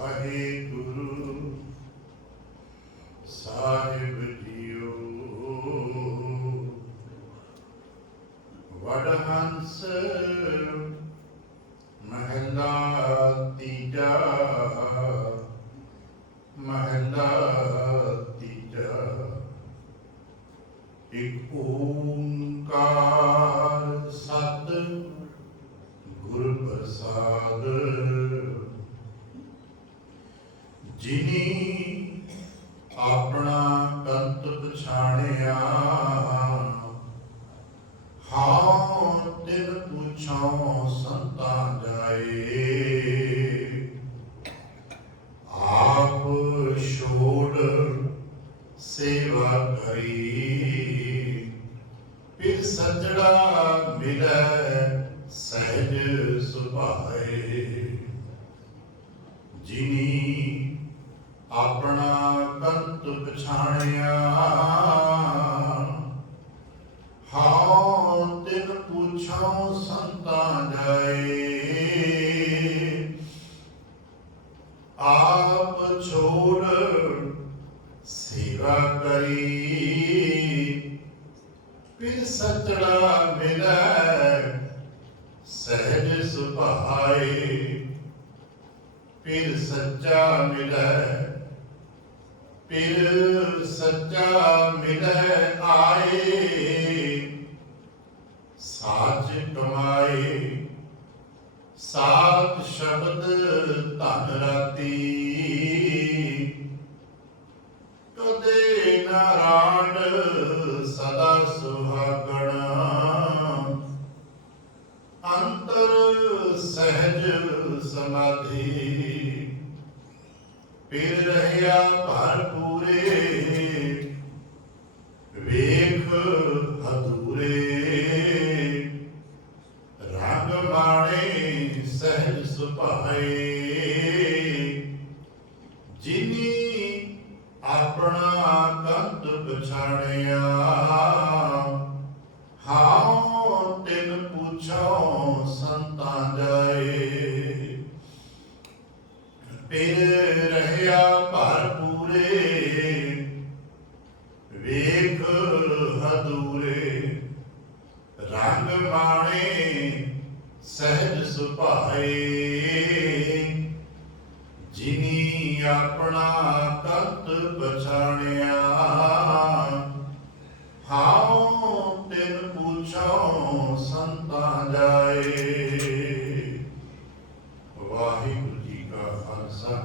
ਵਾਹਿਗੁਰੂ ਸਾਹਿਬ JIO. Wadahans ਮਹਲਾ ਤੀਜਾ। ਮਹਲਾ ਤੀਜਾ। ਇਕ ਓੰਕਾਰ ਸਤਿ ਗੁਰ ਪ੍ਰਸਾਦ। ਜਿਨੀ ਆਪਣਾ ਕੰਤ ਪਛਾਣਿਆ, ਹਾਂ ਤਿਨ ਪੁੱਛਾਂ ਸੰਤਾਂ ਜਾਏ। ਆਪ ਛੋੜ ਸੇਵਾ ਕਰੀ, ਫਿਰ ਸੱਜਣਾ ਮਿਲੈ ਸਹਿਜ ਸੁਭਾਏ। ਜਿਨੀ ਆਪਣਾ ਕੰਤ ਪਛਾਣਿਆ, ਹਾਂ ਤਿਨ ਪੁੱਛਾਂ ਸੰਤਾਂ ਜਾਏ। ਆਪ ਛੋੜ ਸੇਵਾ ਕਰੀ, ਫਿਰ ਸੱਜਣਾ ਮਿਲੈ ਸਹਿਜ ਸੁਭਾਏ। ਫਿਰ ਸੱਚਾ ਮਿਲੈ, ਫਿਰ ਸੱਚਾ ਮਿਲੈ ਆਏ। ਸਾਚ ਕਮਾਏ ਸਾਤ ਸ਼ਬਦ ਧਨ ਰਾਤੀ, ਕਦੇ ਨਾ ਰਾਂਡ ਸਦਾ ਸੁਹਾਗਣ। ਅੰਤਰ ਸਹਿਜ ਸਮਾਧੀ, ਫਿਰ ਰਹਿਆ ਭਰਪੂਰੇ। ਵੇਖ ਅਧੂਰੇ ਰੰਗ ਮਾਣੇ ਸਹਿਜ ਸੁਭਾਏ। ਜਿਨੀ ਆਪਣਾ ਕੰਤ ਪਛਾਣਿਆ, ਹਾਂ ਤਿਨ ਪੁੱਛਾਂ ਸੰਤਾਂ ਜਾਏ। ਫਿਰ ਰਹਿਆ ਭਰਪੂਰੇ, ਵੇਖ ਅਧੂਰੇ ਰੰਗ ਮਾਣੇ ਸਹਿਜ ਸੁਭਾਏ। ਜਿਨੀ ਆਪਣਾ ਕੰਤ ਪਛਾਣਿਆ, ਹਾਂ ਤਿਨ ਪੁੱਛਾਂ ਸੰਤਾਂ ਜਾਏ। ਵਾਹਿਗੁਰੂ ਜੀ ਕਾ ਖਾਲਸਾ,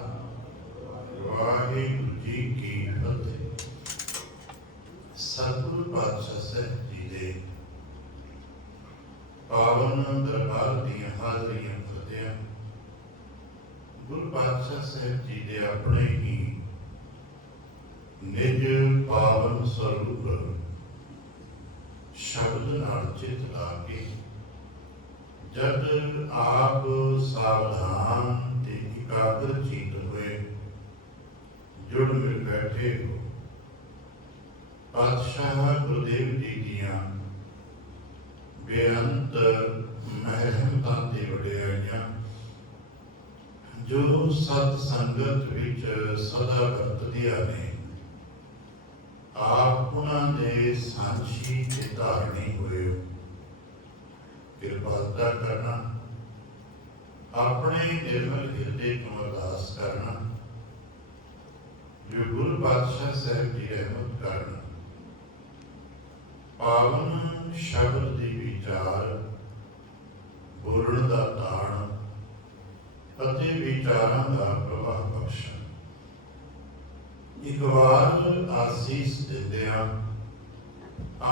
ਵਾਹਿਗੁਰੂ ਜੀ ਕੀ ਫਤਿਹ। ਸਤਿਗੁਰੂ ਪਾਤਸ਼ਾਹ ਸਾਹਿਬ ਜੀ ਦੇ ਪਾਵਨ ਦਰਬਾਰ ਦੀਆਂ ਹਾਜ਼ਰੀਆਂ ਫਤਿਹਾਂ। ਗੁਰੂ ਪਾਤਸ਼ਾਹ ਸਾਹਿਬ ਜੀ ਦੇ ਆਪਣੇ ਹੀ ਨਿਜ ਪਾਵਨ ਸਰੂਪ ਸ਼ਬਦ ਨਾਲ ਚਿਤ ਲਾ ਕੇ, ਜਦ ਆਪ ਸਾਵਧਾਨ ਤੇ ਇਕਾਗਰ ਚਿਤ ਹੋਏ ਜੁੜ ਮਿਲ ਬੈਠੇ ਹੋ, ਪਾਤਸ਼ਾਹ ਗੁਰਦੇਵ ਜੀ ਦੀਆਂ ਬੇਅੰਤ ਮਹਿਰਮਤਾਂ ਤੇ ਵਡਿਆਈਆਂ ਜੋ ਸਤ ਸੰਗਤ ਵਿੱਚ ਸਦਾ ਵਰਤਦੀਆਂ ਨੇ, ਆਪ ਉਹਨਾਂ ਦੇ ਸਾਂਝੀ ਤੇ ਧਾਰਨੀ ਹੋਏ ਹੋ। ਕਿਰਪਾਲਤਾ ਕਰਨਾ, ਆਪਣੇ ਨਿਰਮਲ ਹਿਰਦੇ ਤੋਂ ਅਰਦਾਸ ਕਰਨਾ, ਜੋ ਗੁਰੂ ਪਾਤਸ਼ਾਹ ਸਾਹਿਬ ਦੀ ਰਹਿਮਤ ਕਰਨ, ਪਾਵਨ ਸ਼ਬਦ ਦੀ ਵਿਚਾਰ, ਬੋਲਣ ਦਾ ਤਾਣ ਅਤੇ ਵਿਚਾਰਾਂ ਦਾ ਪ੍ਰਵਾਹ ਬਖਸ਼ਣ। ਇੱਕ ਵਾਰ ਆਸੀਸ ਦਿੰਦਿਆਂ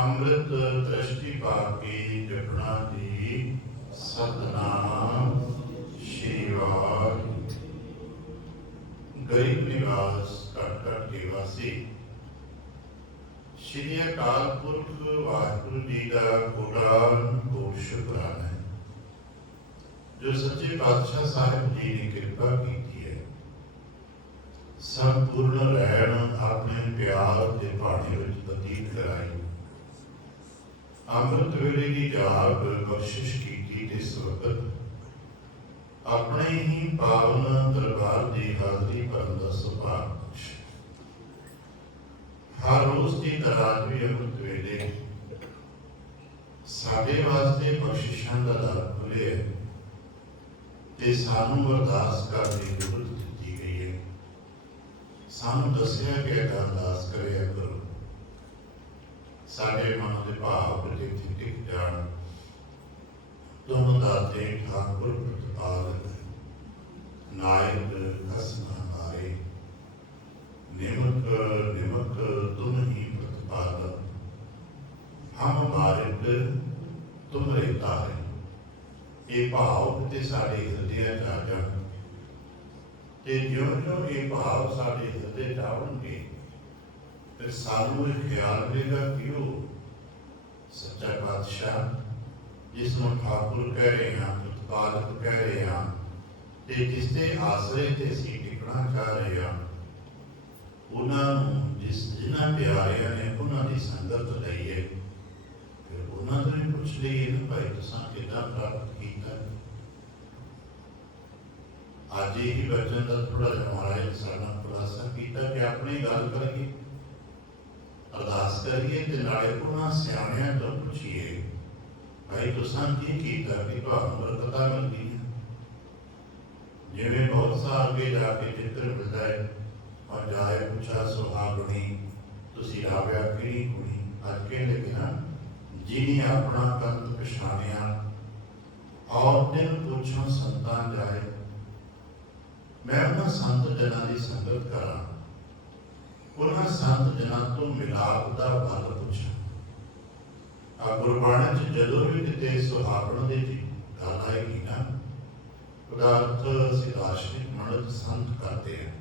ਅੰਮ੍ਰਿਤ ਦ੍ਰਿਸ਼ਟੀ ਪਾ ਕੇ ਜਪਣਾ ਦੀ ਸਤਿਨਾਮ ਸ਼੍ਰੀ ਵਾਹਿਗੁਰੂ। ਗਰੀਬ ਨਿਵਾਸ ਘਟ ਘਟ ਕੇ ਵਾਸੀ ਸ਼੍ਰੀ ਅਕਾਲ ਪੁਰਖ ਵਾਹਿਗੁਰੂ ਜੀ ਦਾ ਕੋਟਾਨ ਕੋਟ ਸ਼ੁਕਰਾਨਾ ਹੈ, ਜੋ ਸੱਚੇ ਪਾਤਸ਼ਾਹ ਸਾਹਿਬ ਜੀ ਨੇ ਕਿਰਪਾ ਕੀਤੀ ਹੈ। ਸੰਪੂਰਨ ਰਹਿਣ ਆਪਣੇ ਪਿਆਰ ਦੇ ਪਾਣੀ ਵਿੱਚ ਬਤੀਤ ਕਰਾਈ। ਅੰਮ੍ਰਿਤ ਵੇਲੇ ਦੀ ਜਾਗ ਬਖਸ਼ਿਸ਼ ਕੀਤੀ ਤੇ ਇਸ ਵਕਤ ਆਪਣੇ ਹੀ ਪਾਵਨ ਦਰਬਾਰ ਦੀ ਹਾਜ਼ਰੀ हर रोज की तरह आज भी अमृत वेले साडे वास्ते बख्शिशां दा दर खुले है ते सानू अरदास करने की जरूरत दी गई है। सानू दसिया गया कि अरदास करिया करो, साडे मन के भाव जिथे टिक जान। तुम दाते ठाकुर प्रतिपालक नायक कसना हारे, निमक निमक तुम ही प्रतिपालक, हम मारिक तुमरे तारे। ये भाव किते साडे हृदय च आ जाण ते ज्यों-ज्यों ये भाव साडे हृदय च आउणगे फिर सानू ये ख्याल रहेगा कि वो सच्चा पातशाह जिसनों ठाकुर कह रहे हैं, प्रतिपालक कह रहे हैं ते जिसके आसरे ते असीं टिकना चाह रहे हैं, उन्होंने जिन्हां प्यारियां ने उन्हां दी संगत लई है, फिर उन्हां तों ही पुछ लईए ना भाई तुसां किदां प्राप्त कीता। अज यही बचन का थोड़ा जिहा महाराज ने साडे नाल खुलासा कीता कि अपनी गल करिए, अरदास करिए ते नाले उन्हां सियाणियां तों पुछीए भाई तुसां की कीता कि तुहानूं बरकतां मिल गईयां। जिवें बहुत सा अगे जाके चित्र मिलता है और जाए पूछा सुहागणी तुसी आव्या किहड़ी कुड़ी, अज कहंदे कि ना जिनी अपना कंत पछाणिया और दिन पूछो संतां जाए। मैं उन्हां संत जनां दी संगत करा, उन्हां संत जनां तो मिलाप दा बल पुछां। आ गुरबाणी च जदों भी किते सुहागण दी गल आएगी ना, ਉਹਦਾ ਅਰਥ ਅਸੀਂ ਦਾਰਸ਼ਨਿਕ ਮਨੁੱਖ ਸੰਤ ਕਰਦੇ हैं।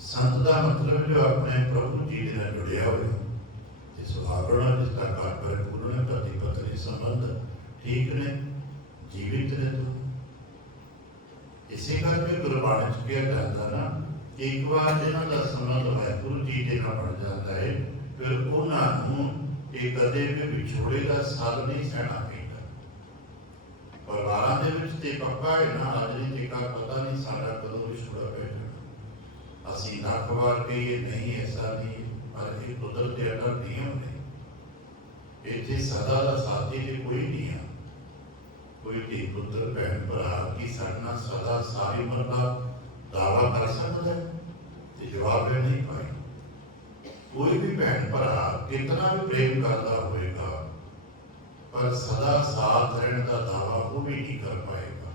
संत का मतलब जो अपने प्रभु जी के नाल जुड़िया होवे, सुहागण जिसका घर परिपूर्ण पति पत्नी संबंध ठीक ने, जीवित ने। तो इसी करके गुरबाणी च कहा जाता ना, एक बार जिन्हां दा संबंध वाहिगुरू जी के नाल बन जाता है फिर उन्होंने ये कदे भी विछोड़े का साथ नहीं सहना पैंदा। परिवारां दे विच ते पक्का है ना, अज नहीं देखा पता नहीं साडा कदों विछोड़ा पै जाना। असीं लख वार कहिए नहीं ऐसा नहीं, पर ये कुदरत के अटल नियम ने। इत्थे सदा दा साथी ते कोई नहीं है, कोई धी पुत्र भैन भरा की साडे नाल सदा सारी उमर का दावा कर सकता है ते जवाब है नहीं पाए। कोई भी भैन भरा कितना भी प्रेम करता होएगा पर सदा साथ रहने का दावा वो भी नहीं कर पाएगा,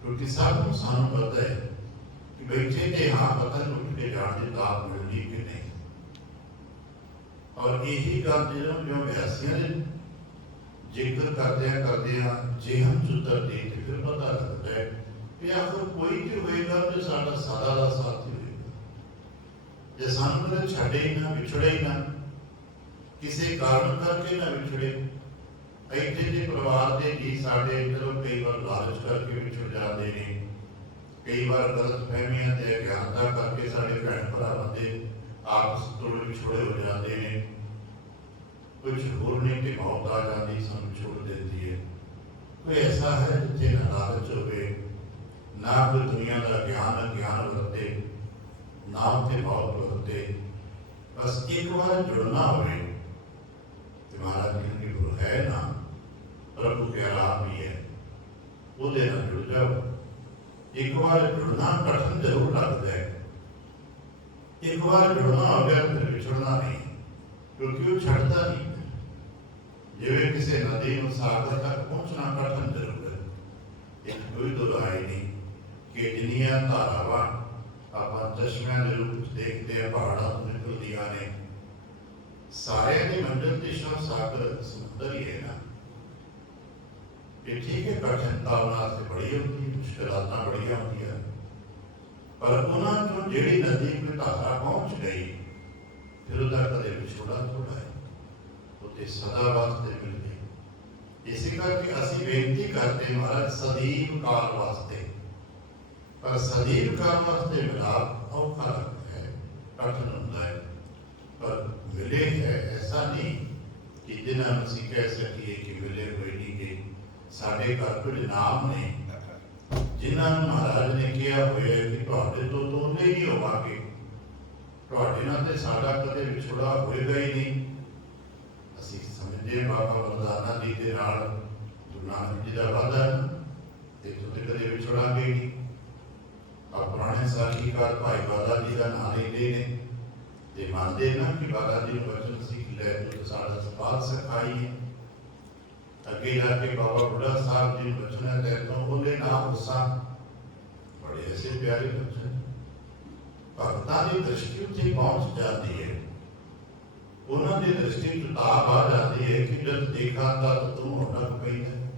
क्योंकि सब सानू पता है कि बैठे थे हाँ पता नहीं उठ के जाने की दात मिलनी कि नहीं। और यही गल जो अभ्यासियों ने जिक्र करते जे हम सुधरते तो फिर पता लगता है कि आखिर कोई तो होएगा जो साडा सदा का साथी होएगा। जे सानू कदे छड्डे ही ना, विछड़े ही ना, किसी कारण करके ना विछड़े। ऐसे जे परिवार के जी साडे चलो कई बार लालच करके विछड़ जाते हैं, कई बार गलत फहमियां ते अज्ञानता करके साडे भैन भरावां दे आपस तोड़ विछोड़े हो जाते हैं। कुछ होर नहीं कि मौत आ जाती सानू छोड़ देती है। कोई ऐसा है जिथे ना लालच होवे, ना कोई दुनिया का ज्ञान वरते, ना उत्थे मौत वरते। बस एक बार जुड़ना होवे ते महाराज जी की गुरु है ना, प्रभु के राह भी है, वो देना जुड़ जाओ। एक बार जुड़ना कठिन जरूर लगता है, एक बार जुड़ना हो गया फिर विछड़ना नहीं, क्योंकि वो छड़ता नहीं। जिवें किसी नदी में सागर तक पहुंचना कठिन जरूर है, एक कोई दो राय नहीं कि जिन्नियां धारावां आपां चश्मिਆਂ ਦੇ रूप ਵਿੱਚ देखते हैं पहाड़ों ਤੋਂ निकलदियां ने, सारे की मंजिल दिशा सागर समुद्र ही है ना। ये ठीक है कठिनता उन्होंने बड़ी होती है, मुश्किलात बड़िया होती है, पर उन्होंने जिहड़ी नदी कोई धारा पहुंच गई फिर उसका कदे विछोड़ा थोड़ा है, उसे सदा वास्ते मिल गई। इसी करके असीं बेनती करते महाराज सदैव काल वास्ते, पर सदैव काल वास्ते मिलाप औखा लगता है, कठिन होता है, पर मिले है ऐसा नहीं कि जिन्हें असीं कह सकीए कि मिले कोई नहीं गए। साडे घर कुछ नाम ने जिन्होंने महाराज ने कहा हुआ है कि तुहाडे तो तोले ही होवांगे, ਤੁਹਾਡੇ ਨਾਲ ਤੇ ਸਾਡਾ ਕਦੇ ਵਿਛੋੜਾ ਹੋਏਗਾ ਹੀ ਨਹੀਂ। ਅਸੀਂ ਸਮਝਦੇ ਹਾਂ ਬਾਬਾ ਮਰਦਾਨਾ ਜੀ ਦੇ ਨਾਲ ਗੁਰੂ ਨਾਨਕ ਜੀ ਦਾ ਵਾਅਦਾ ਹੈ ਤੇ ਤੁਸੀਂ ਕਦੇ ਵਿਛੋੜਾਂਗੇ ਹੀ ਨਹੀਂ। ਆ ਪੁਰਾਣੇ ਸਾਖੀਕਾਰ ਭਾਈ ਬਾਲਾ ਜੀ ਦਾ ਨਾਂ ਲੈਂਦੇ ਨੇ ਤੇ ਮੰਨਦੇ ਨਾ ਕਿ ਬਾਲਾ ਜੀ ਨੂੰ ਵਚਨ ਸੀ ਕਿ ਲੈ ਤੂੰ ਸਾਡਾ ਸਵਾਲ ਸਿਖਾਈ ਹੈ। ਅੱਗੇ ਜਾ ਕੇ ਬਾਬਾ ਬੁੱਢਾ ਸਾਹਿਬ ਜੀ ਨੂੰ ਵਚਨ ਹੈ ਤੇ ਤੋਂ ਉਹਦੇ ਨਾ ਹੋਸਾ ਬੜੇ ਐਸੇ ਪਿਆਰੇ ਵਚਨ ਭਗਤਾਂ ਦੀ ਦ੍ਰਿਸ਼ਟੀ ਉੱਤੇ ਪਹੁੰਚ ਜਾਂਦੀ ਹੈ। ਉਹਨਾਂ ਦੀ ਦ੍ਰਿਸ਼ਟੀ ਚੁਤਾਬ ਆ ਜਾਂਦੀ ਹੈ ਕਿ ਜਦ ਦੇਖਾ ਤਾਂ ਤੂੰ ਅਟਕ ਪਈ ਹੈ।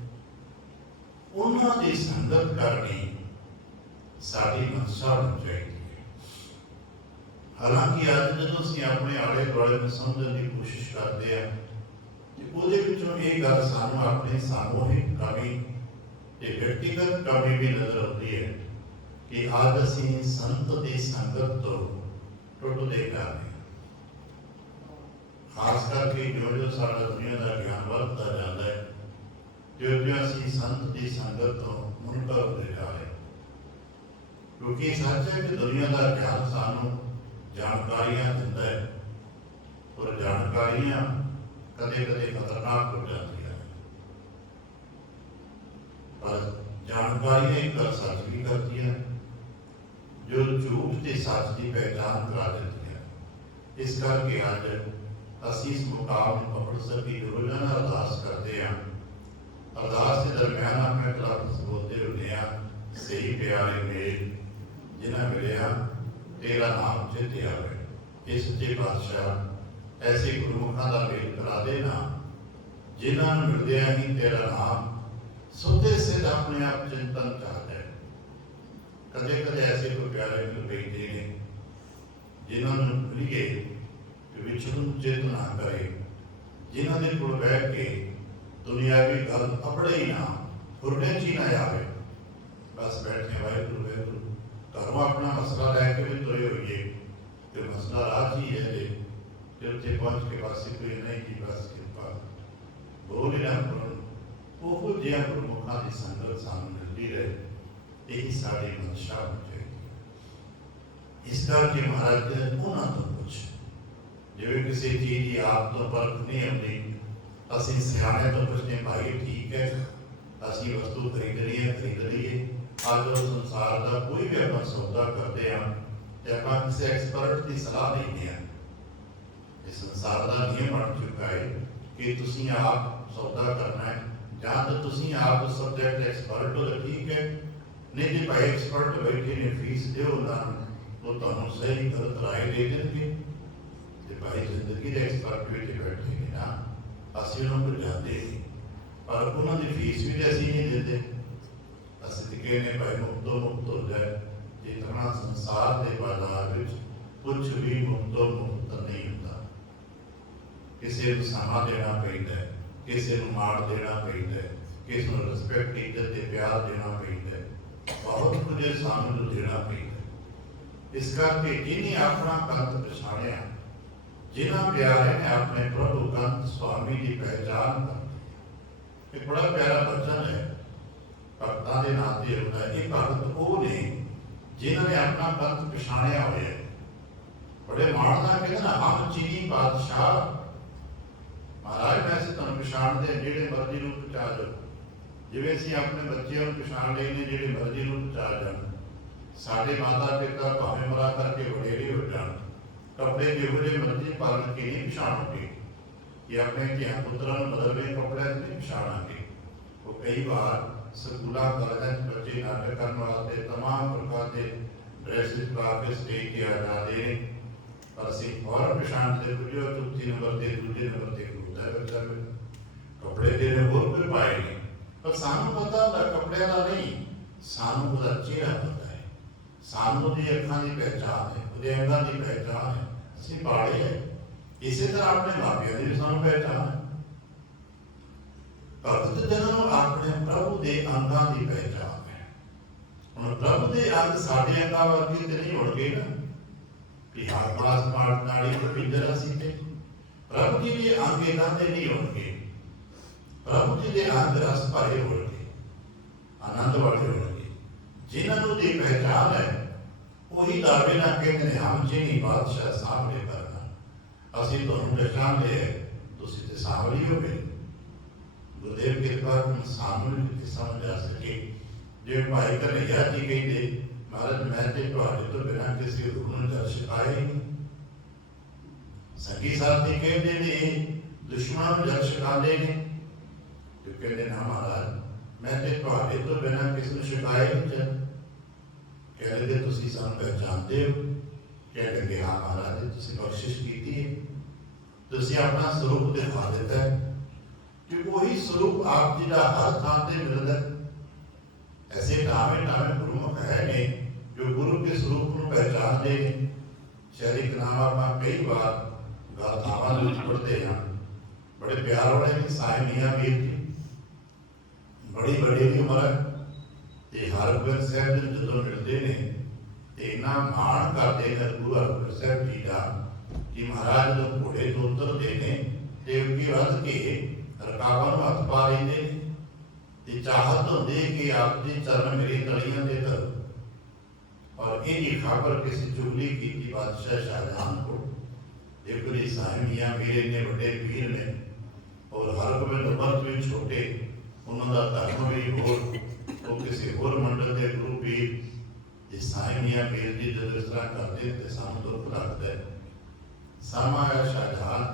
ਉਹਨਾਂ ਦੀ ਸੰਗਤ ਕਰਨੀ ਸਾਡੀ ਮਨਸ਼ਾ ਹੋਣੀ ਚਾਹੀਦੀ ਹੈ। ਹਾਲਾਂਕਿ ਅੱਜ ਜਦੋਂ ਅਸੀਂ ਆਪਣੇ ਆਲੇ ਦੁਆਲੇ ਨੂੰ ਸਮਝਣ ਦੀ ਕੋਸ਼ਿਸ਼ ਕਰਦੇ ਹਾਂ ਤੇ ਉਹਦੇ ਵਿੱਚੋਂ ਇਹ ਗੱਲ ਸਾਨੂੰ ਆਪਣੀ ਸਾਮੂਹਿਕ ਕਮੀ ਤੇ ਵਿਅਕਤੀਗਤ ਕਮੀ ਵੀ ਨਜ਼ਰ ਆਉਂਦੀ ਹੈ ਕਿ ਅੱਜ ਅਸੀਂ ਸੰਤ ਦੀ ਸੰਗਤ ਤੋਂ ਟੁੱਟਦੇ ਜਾ ਰਹੇ ਹਾਂ। ਖਾਸ ਕਰਕੇ ਜੋ ਸਾਡਾ ਦੁਨੀਆ ਦਾ ਗਿਆਨ ਵੱਧਦਾ ਜਾਂਦਾ ਹੈ, ਜੋ ਅਸੀਂ ਸੰਤ ਦੀ ਸੰਗਤ ਤੋਂ ਮੁਨਕਰ ਹੁੰਦੇ ਜਾ ਰਹੇ। ਕਿਉਂਕਿ ਸੱਚ ਹੈ ਕਿ ਦੁਨੀਆ ਦਾ ਗਿਆਨ ਸਾਨੂੰ ਜਾਣਕਾਰੀਆਂ ਦਿੰਦਾ ਹੈ, ਪਰ ਜਾਣਕਾਰੀਆਂ ਕਦੇ ਕਦੇ ਖਤਰਨਾਕ ਹੋ ਜਾਂਦੀਆਂ ਹਨ। ਪਰ ਜਾਣਕਾਰੀਆਂ ਇੱਕ ਗੱਲ ਸੱਚ ਵੀ ਕਰਦੀਆਂ ਜੋ ਝੂਠ ਤੇ ਸੱਚ ਦੀ ਪਹਿਚਾਣ ਕਰਾ ਦਿੰਦੀਆਂ। ਇਸ ਕਰਕੇ ਅੱਜ ਅਸੀਂ ਇਸ ਮੁਕਾਮ ਨੂੰ ਪਕੜ ਸਕੀ ਰੋਜ਼ਾਨਾ ਅਰਦਾਸ ਕਰਦੇ ਹਾਂ। ਅਰਦਾਸ ਦੇ ਦਰਮਿਆਨ ਆਪਣੇ ਲਫ਼ਜ਼ ਬੋਲਦੇ ਹੁੰਦੇ ਹਾਂ, ਸਹੀ ਪਿਆਰੇ ਮੇਲ ਜਿਨ੍ਹਾਂ ਮਿਲਿਆ ਤੇਰਾ ਨਾਮ ਚੇਤੇ ਆਵੇ। ਇਸ ਸੱਚੇ ਪਾਤਸ਼ਾਹ ਐਸੇ ਗੁਰਮੁਖਾਂ ਦਾ ਮੇਲ ਕਰਾ ਦੇਣਾ ਜਿਨ੍ਹਾਂ ਨੂੰ ਮਿਲਦਿਆਂ ਹੀ ਤੇਰਾ ਨਾਮ ਸੁੱਤੇ ਸਿੱਧ ਆਪਣੇ ਆਪ ਚਿੰਤਨ ਕਰਦਾ ਹੈ। ਕਦੇ ਕਦੇ ਐਸੇ ਕੋਈ ਪਿਆਰੇ ਮਿਲ ਬੈਠੇ ਨੇ ਜਿਨ੍ਹਾਂ ਨੂੰ ਮਿਲੀਏ ਕਿ ਵਿਛੜਨ ਚੇਤ ਨਾ ਕਰੇ, ਜਿਨ੍ਹਾਂ ਦੇ ਕੋਲ ਬੈਠ ਕੇ ਦੁਨਿਆਵੀ ਗੱਲ ਆਪਣੇ ਹੀ ਨਾ ਹੁਰਨੇ ਚ ਹੀ ਨਾ ਆਵੇ। ਬਸ ਬੈਠੇ ਵਾਹਿਗੁਰੂ ਵਾਹਿਗੁਰੂ ਘਰੋਂ ਆਪਣਾ ਮਸਲਾ ਲੈ ਕੇ ਵੀ ਤੁਰੇ ਹੋਈਏ ਤੇ ਮਸਲਾ ਰਾਹ ਹੀ ਹੈ ਜੇ ਉੱਥੇ ਪਹੁੰਚ ਕੇ ਬਸ ਕੋਈ ਨਹੀਂ ਕਿ ਬਸ ਕਿਰਪਾ ਬੋਲ ਹੀ ਨਾ ਕਰੋ। ਉਹ ਜਿਹਾ ਗੁਰਮੁਖਾਂ ਦੀ ਸੰਗਤ ਸਾਨੂੰ ਮਿਲਦੀ ਰਹੇ, ਇਹੀ ਸਾਡੀ ਮਨਸ਼ਾ ਹੋਣੀ ਚਾਹੀਦੀ। ਇਸ ਕਰਕੇ ਮਹਾਰਾਜ ਉਹਨਾਂ ਤੋਂ ਪੁੱਛ, ਜਿਵੇਂ ਕਿਸੇ ਚੀਜ਼ ਦੀ ਆਪ ਤੋਂ ਪਰਖ ਨਹੀਂ ਆਉਂਦੀ, ਅਸੀਂ ਸਿਆਣੇ ਤੋਂ ਪੁੱਛਦੇ ਭਾਈ ਠੀਕ ਹੈ ਅਸੀਂ ਵਸਤੂ ਖਰੀਦਣੀ ਹੈ ਖਰੀਦ ਲਈਏ। ਅੱਜ ਉਹ ਸੰਸਾਰ ਦਾ ਕੋਈ ਵੀ ਆਪਾਂ ਸੌਦਾ ਕਰਦੇ ਹਾਂ ਤੇ ਆਪਾਂ ਕਿਸੇ ਐਕਸਪਰਟ ਦੀ ਸਲਾਹ ਲੈਂਦੇ ਹਾਂ। ਇਹ ਸੰਸਾਰ ਦਾ ਨਿਯਮ ਬਣ ਚੁੱਕਾ ਹੈ ਕਿ ਤੁਸੀਂ ਆਪ ਸੌਦਾ ਕਰਨਾ ਹੈ, ਜਾਂ ਤਾਂ ਤੁਸੀਂ ਆਪ ਸਬਜੈਕਟ ਐਕਸਪਰਟ ਹੋ ਤਾਂ ਠੀਕ ਹੈ, ਨਹੀਂ ਜੇ ਭਾਈ ਐਕਸਪਰਟ ਬੈਠੇ ਨੇ ਫੀਸ ਦਿਓ ਉਹਨਾਂ ਨੂੰ, ਉਹ ਤੁਹਾਨੂੰ ਸਹੀ ਗਲਤ ਰਾਏ ਦੇ ਦੇਣਗੇ। ਤੇ ਭਾਈ ਜ਼ਿੰਦਗੀ ਦੇ ਐਕਸਪਰਟ ਵਿੱਚ ਬੈਠੇ ਨੇ ਨਾ, ਅਸੀਂ ਉਹਨਾਂ ਕੋਲ ਜਾਂਦੇ ਨਹੀਂ, ਪਰ ਉਹਨਾਂ ਦੀ ਫੀਸ ਵੀ ਤਾਂ ਅਸੀਂ ਨਹੀਂ ਦਿੰਦੇ। ਅਸੀਂ ਤਾਂ ਕਹਿੰਦੇ ਭਾਈ ਮੁਕਤ ਹੋ ਜਾਏ। ਜਿਤਨਾ ਸੰਸਾਰ ਦੇ ਬਾਜ਼ਾਰ ਵਿੱਚ ਕੁਝ ਵੀ ਮੁਕਤ ਨਹੀਂ ਹੁੰਦਾ। ਕਿਸੇ ਨੂੰ ਸਮਾਂ ਦੇਣਾ ਪੈਂਦਾ ਹੈ, ਕਿਸੇ ਨੂੰ ਮਾਣ ਦੇਣਾ ਪੈਂਦਾ ਹੈ, ਕਿਸੇ ਨੂੰ ਰਿਸਪੈਕਟ ਇੱਜ਼ਤ ਤੇ ਪਿਆਰ ਦੇਣਾ ਪੈਂਦਾ ਹੈ, ਬਹੁਤ ਕੁਝ ਸਾਨੂੰ ਦੇਣਾ ਪੈਂਦਾ। ਇਸ ਕਰਕੇ ਜਿਹਨੇ ਆਪਣਾ ਕੰਤ ਪਛਾਣਿਆ, ਜਿਨ੍ਹਾਂ ਪਿਆਰੇ ਨੇ ਆਪਣੇ ਪ੍ਰਭੂ ਕੰਤ ਸੁਆਮੀ ਦੀ ਪਹਿਚਾਣ ਕਰ। ਇੱਕ ਬੜਾ ਪਿਆਰਾ ਬਚਨ ਹੈ ਭਗਤਾਂ ਦੇ ਨਾਂ ਤੇ ਹੁੰਦਾ। ਇਹ ਭਗਤ ਉਹ ਨੇ ਜਿਨ੍ਹਾਂ ਨੇ ਆਪਣਾ ਕੰਤ ਪਛਾਣਿਆ ਹੋਇਆ। ਬੜੇ ਮਾਣ ਨਾਲ ਕਹਿੰਦੇ ਨਾ, ਹਮ ਚੀਨੀ ਬਾਦਸ਼ਾਹ ਮਹਾਰਾਜ ਵੈਸੇ ਤੁਹਾਨੂੰ ਪਛਾਣਦੇ ਜਿਹੜੇ ਮਰਜ਼ੀ ਰੂਪ ਚ ਆ ਜਾਓ। ਜਿਵੇਂ ਅਸੀਂ ਆਪਣੇ ਬੱਚਿਆਂ ਨੂੰ ਪਛਾਣ ਲਏ ਨੇ ਜਿਹੜੇ ਮਰਜ਼ੀ ਰੂਪ ਚ ਆ ਜਾਣ। ਸਾਡੇ ਮਾਤਾ ਪਿਤਾ ਭਾਵੇਂ ਮਰਾ ਕਰਕੇ ਵਡੇਰੇ ਹੋ ਜਾਣ, ਕੱਪੜੇ ਜਿਹੋ ਜਿਹੇ ਮਰਜ਼ੀ ਪਾਲਣ ਕੇ ਨਹੀਂ ਪਛਾਣੋਗੇ। ਇਹ ਆਪਣੇ ਧੀਆਂ ਪੁੱਤਰਾਂ ਨੂੰ ਬਦਲਵੇਂ ਕੱਪੜਿਆਂ 'ਚ ਨਹੀਂ ਪਛਾਣਾਂਗੇ। ਉਹ ਕਈ ਵਾਰ ਸਕੂਲਾਂ ਕਾਲਜਾਂ 'ਚ ਬੱਚੇ ਨਾਟਕ ਕਰਨ ਵਾਸਤੇ ਤਮਾਮ ਪ੍ਰਕਾਰ ਦੇ ਡਰੈਸਿਸ ਪਾ ਕੇ ਸਟੇਜ 'ਤੇ ਆ ਜਾਂਦੇ ਨੇ, ਪਰ ਅਸੀਂ ਫੌਰਨ ਪਛਾਣਦੇ ਕੁਝ ਚੌਥੀ ਨੰਬਰ ਤੇ ਦੂਜੇ ਨੰਬਰ ਤੇ ਖਲੋਤਾ ਹੈ ਬੱਚਾ। ਕੱਪੜੇ ਦੇ ਨੇ ਹੋਰ ਕੋਈ ਪਾਏ ਨਹੀਂ, ਪਰ ਸਾਨੂੰ ਪਤਾ ਹੁੰਦਾ ਕੱਪੜਿਆਂ ਦਾ ਨਹੀਂ, ਸਾਨੂੰ ਉਹਦਾ ਚਿਹਰਾ ਪਤਾ ਹੈ, ਸਾਨੂੰ ਉਹਦੀ ਅੱਖਾਂ ਦੀ ਪਹਿਚਾਣ ਹੈ, ਉਹਦੇ ਅੰਗਾਂ ਦੀ ਪਹਿਚਾਣ ਹੈ। ਅਸੀਂ ਪਾੜੇ ਹੈ। ਇਸੇ ਤਰ੍ਹਾਂ ਆਪਣੇ ਮਾਪਿਆਂ ਦੀ ਵੀ ਸਾਨੂੰ ਪਹਿਚਾਣ ਹੈ। ਭਗਤ ਜਨਾਂ ਨੂੰ ਆਪਣੇ ਪ੍ਰਭੂ ਦੇ ਅੰਗਾਂ ਦੀ ਪਹਿਚਾਣ ਹੈ। ਹੁਣ ਪ੍ਰਭੂ ਦੇ ਅੰਗ ਸਾਡੇ ਅੰਗਾਂ ਵਰਗੇ ਤੇ ਨਹੀਂ ਹੋਣਗੇ ਨਾ ਕਿ ਹਰ ਪਾਸ ਮਾਰ ਨਾੜੀ ਤੇ ਪਿੰਜਰਾ ਸੀ ਤੇ ਪ੍ਰਭੂ ਜੀ ਦੇ ਅੰਗ ਇਹਨਾਂ ਦੇ ਨਹੀਂ ਹੋਣਗੇ। ਪ੍ਰਭੂ ਜੀ ਦੇ ਅੰਗ ਰਸ ਭਰੇ ਹੋਣਗੇ, ਆਨੰਦ ਵਾਲੇ ਹੋਣਗੇ। ਜਿਨ੍ਹਾਂ ਨੂੰ ਦੀ ਪਹਿਚਾਣ ਹੈ ਉਹੀ ਦਾਅਵੇ ਨਾਲ ਕਹਿੰਦੇ ਨੇ ਹਮ ਜਿਹਨੀ ਬਾਦਸ਼ਾਹ ਸਾਹਮਣੇ ਕਰਨਾ ਅਸੀਂ ਤੁਹਾਨੂੰ ਪਛਾਣ ਲਿਆ ਤੁਸੀਂ ਤੇ ਸਾਹਮਣੇ ਹੋ ਗਏ। ਗੁਰਦੇਵ ਕਿਰਪਾ ਸਾਨੂੰ ਵੀ ਸਮਝ ਆ ਸਕੇ। ਜੇ ਭਾਈ ਕਨ੍ਹਈਆ ਜੀ ਕਹਿੰਦੇ ਮਹਾਰਾਜ ਮੈਂ ਤੇ ਤੁਹਾਡੇ ਤੋਂ ਬਿਨਾਂ ਕਿਸੇ ਰੂਪ ਨੂੰ ਜਲ ਛਕਾਇਆ ਹੀ ਨਹੀਂ। ਸੰਗੀ ਸਾਹਿਬ ਜੀ ਕਹਿੰਦੇ ਨੇ ਦੁਸ਼ਮਣਾਂ ਨੂੰ ਜਲ ਛਕਾਉਂਦੇ ਨੇ ਤੇ ਕਹਿੰਦੇ ਨਾ ਮਹਾਰਾਜ ਮੈਂ ਤੇ ਤੁਹਾਡੇ ਤੋਂ ਬਿਨਾਂ ਕਿਸੇ ਨੂੰ ਛਕਾਇਆ ਨਹੀਂ ਜਲ। ਕਹਿੰਦੇ ਤੁਸੀਂ ਸਾਨੂੰ ਪਹਿਚਾਣਦੇ ਹੋ? ਕਹਿ ਲਗੇ ਹਾਂ ਮਹਾਰਾਜ ਤੁਸੀਂ ਬਖਸ਼ਿਸ਼ ਕੀਤੀ ਹੈ ਤੁਸੀਂ ਆਪਣਾ ਸਰੂਪ ਦਿਖਾ ਦਿੱਤਾ ਹੈ ਕਿ ਉਹੀ ਸਰੂਪ ਆਪ ਜੀ ਦਾ ਹਰ ਥਾਂ ਤੇ ਮਿਲਦਾ। ऐसे नामे नामे गुरुमुख है ने जो गुरु के स्वरूप को पहचानते हैं। शहरी नाम आप कई बार गाथावां पढ़ते हैं बड़े प्यार वाले ने साईं मियां मीर जी बड़ी बड़ी उम्र ते हरगोबिंद साहब जी जो मिलते हैं ते इन्ना माण करते हैं गुरु हरगोबिंद साहब जी का कि महाराज जो घोड़े तो उतरते हैं ते उनकी रथ के रकाबां नूं हथ पा लेंदे ने ते चाहत होंदे कि आप जी चरण मेरी तलियां दे धरो। और इहदी खबर किसी चुगली की बादशाह शाहजहां को एक साईं मियां मीर ने बड़े वीर ने और हरगोबिंद उम्र भी छोटे उन्होंने धर्म भी होर वो किसी होर मंडल के गुरु भी जिस साईं मियां मीर जी जो इस तरह करते तो सानू दुख लगता है। समा आया शाहजहां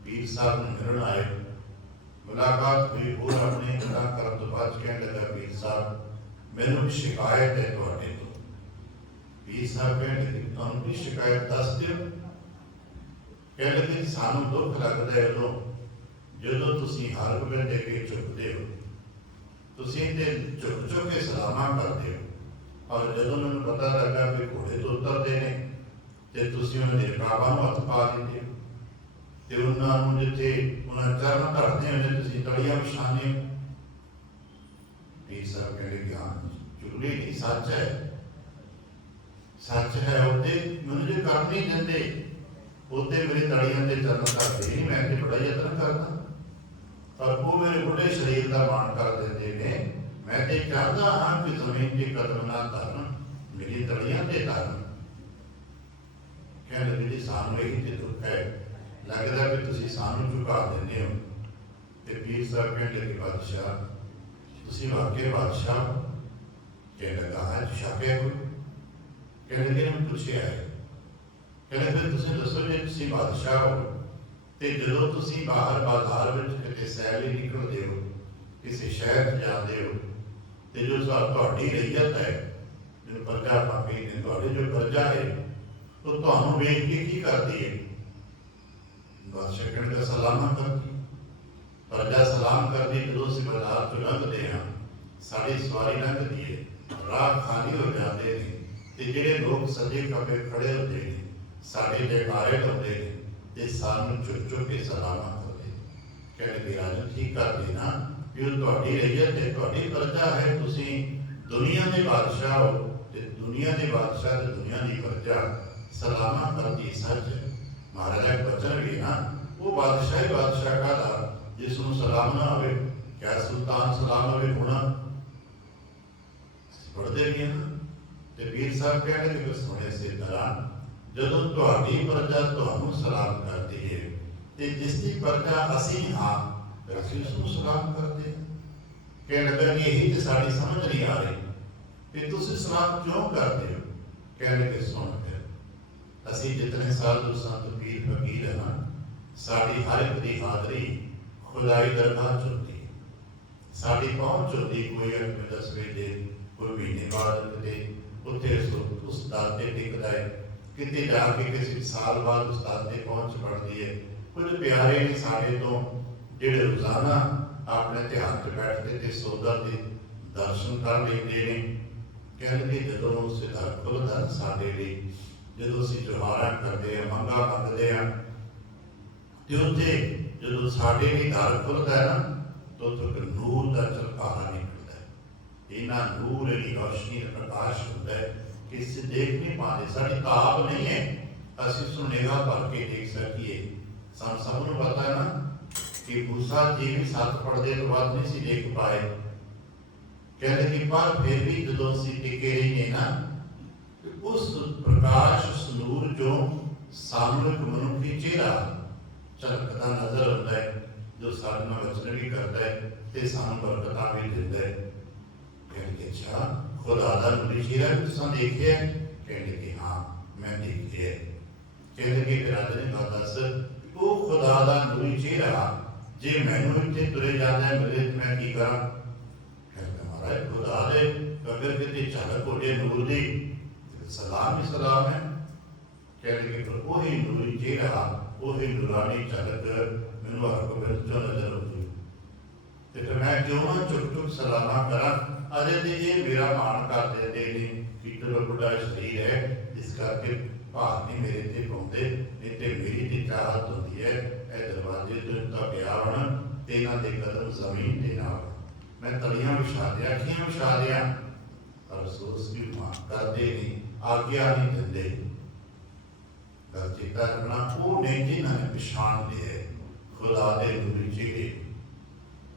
पीर साहब ने मिलण आए मुलाकात हुई और अपने गला कर तो बाद कहने लगा पीर साहब मैनू भी शिकायत है तुहाडे तो। पीर साहब कहने लगे तुहानू भी शिकायत दस दिओ। कहने लगे सानू दुख लगता है उदों जदों तुसीं हरगोबिंद दे अगे झुकदे हो तुसीं ते झुक झुक के सलामा करदे हो और जदों मैनू पता लगा कि घोड़े तो उतरदे ने ते तुसीं उन्हां दे रकाबां नूं हथ पा दिंदे हो ते उन्होंने जिथे उन्हें चरण धरते हैं तुसीं तलियां विछाने। पीर साहब कहते हाँ चुगली नहीं सच है उत्ते मैनूं जो कर नहीं देंदे उत्ते मेरी तलियां ते चरण धरते नहीं मैं तो बड़ा यत्न करता पर वो मेरे बुढ़े शरीर का मान कर देंदे ने। मैं तो चाहता हाँ कि जमीन के कदम ना धरन मेरी तलियां ते धरन। कहने लगे सानू यही ते दुख है लगता कि तुसीं सानू झुका देंदे हो। ते पीर साहब कहने लगे बादशाह तुसीं वाकई बादशाह हो? कहने लगा हाँ शक है कोई? कहने लगे मैं पूछया है। कहने लगे तुसीं दसो जे तुसीं बादशाह हो ते जदों तुसीं बाहर बाजार विच किते सैर लई निकलदे हो किसी शहर जाते हो ते जो तुहाडी रईयत है जिहनूं प्रजा पापी ने तुहाडी जो प्रजा है तो तुहानूं वेख के की करदी है? बादशाह कहने का सलामा करती प्रजा सलाम करती जो से बाजार चो लंघते हैं साड़ी सवारी लंघती है राह खाली हो जाते हैं ते जिहड़े लोग सजे खबे खड़े होते हैं साडे जयकारे लाउंदे ने ते सानू चुक चुक के सलामा करते। कहने लगे राजन ठीक कर देना कि तुहाडी रईयत है तुहाडी प्रजा है तुसीं दुनिया के बादशाह हो ते दुनिया के बादशाह ते दुनिया की प्रजा सलामा करती सच है। महाराजा बचन भी ना वो बादशाह का था जिसनों सलाम ना हो क्या सुल्तान सलाम हो होना पढ़ते भी हैं ते पीर साहब कहने लगे सुने से दौरान जदों तुहाडी प्रजा तुहानू सलाम करती है ते जिसकी प्रजा असीं हाँ असीं उसनूं सलाम करते हैं। कहने लगा कि यही तो साड़ी समझ नहीं आ रही कि तुसीं सलाम क्यों करते हो? कहने लगे सुन असीं जितने साधु संत पीर फकीर हैं साड़ी हर एक की हाजरी खुदाई दरगाह चुनती साड़ी पहुँच होती कोई 8 10 बजे कोई महीने बाद किते उत्थे उस दाते टिकदा है किते जाके किसी साल बाद उस दाते पहुँच पड़ती है। कुछ प्यारे ने साढ़े तो जिहड़े रोजाना अपने ध्यान च बैठते थे सौदा के दर्शन कर लेंदे ने। कहते जदों उस दर खुलदा साडे लई जो असीं त्योहारां करते हैं मंगा मंगते हैं तो उत्थे जो साडे लई दर खुलदा है ना तो उत्थे नूर का झलकारा निकलता है। इन्ना नूर इन्नी रोशनी प्रकाश होता है कि इसे देख नहीं पाते साडी ताब नहीं है असीं उसनूं निगाह भर के देख सकीए। सानूं सबनूं पता है ना कि मूसा जी भी 7 पढ़दे तो बाद नहीं सी देख पाए। कहते कि पर फिर भी जो असीं टिके रहीए ना उस प्रकाश उस नूर जो सामूहिक मनुखी चेहरा झलकता नजर आता है, जो सारे नाल वचन भी करता है ते सानू बरकतां भी दिंदा है। कहने के अच्छा खुदा दा नूरी चेहरा भी तुसां देखिया? कहने कि हाँ मैं देखिया। कहने कि फिर आज ने गल दस, वो खुदा दा नूरी चेहरा जे मैनू इत्थे तुरे जाना है मिले तो मैं की करा? कहते महाराज खुदा दे अगर कितनी झलक हो जाए नूर दी सलाम ही सलाम है। कहने कि फिर वही नूरी चेहरा वही नूरानी झलक मैनू हरगोबिंद चो नजर आती, तो फिर मैं क्यों ना चुप चुप सलामा करा? अजे तो ये मेरा मान कर देते नहीं कि चलो बुढ़ा शरीर है इस करके भार नहीं मेरे ते पाते, नहीं तो मेरी तो चाहत होती है ए दरवाजे तो इनका गया बन तेना दे कदम जमीन दे नाल मैं तलियां बिछा दिया, अखियां बिछा दिया, पर अफसोस भी करते नहीं, आज्ञा नहीं दिंदे। गल चेता रखना वो ने जिन्होंने पछाण लिया खुदा दे नूरी चेहरे,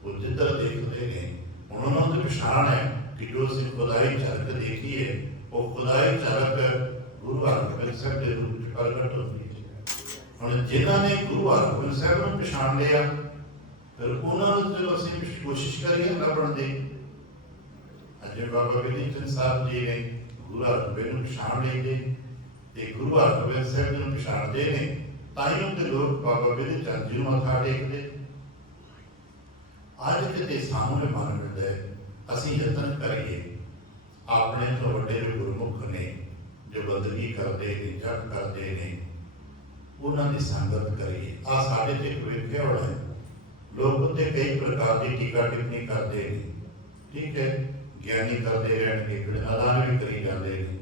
वो जिधर देखते हैं उन्होंने तो पछाण है कि जो असं खुदाई झलक देखी है वो खुदाई झलक गुरु हरगोबिंद साहब के रूप में प्रगट होती है। हम जिन्होंने गुरु हरगोबिंद साहब को पछाण लिया फिर उन्होंने जो असं कोशिश करिए लभण की। अजय बाबा विधि चंद साहब जी ने गुरु हरगोबिंद पछाण लेंगे ते गुरु हरगोबिंद साहब जी पछाणते हैं, ताइयों के लोग बाबा विधि चंद जी मत्था टेकते। अज किते सामने मन मिलता है असी यतन करिए अपने तो वड्डे जो गुरमुख ने जो बंदगी करते हैं जप करते हैं उन्होंने संगत करिए। आ साढ़े ते वेख्या होना है लोग उत्ते कई प्रकार की टीका टिप्पणी करते हैं, ठीक है ज्ञानी करते रहने नादान भी करी जाते हैं।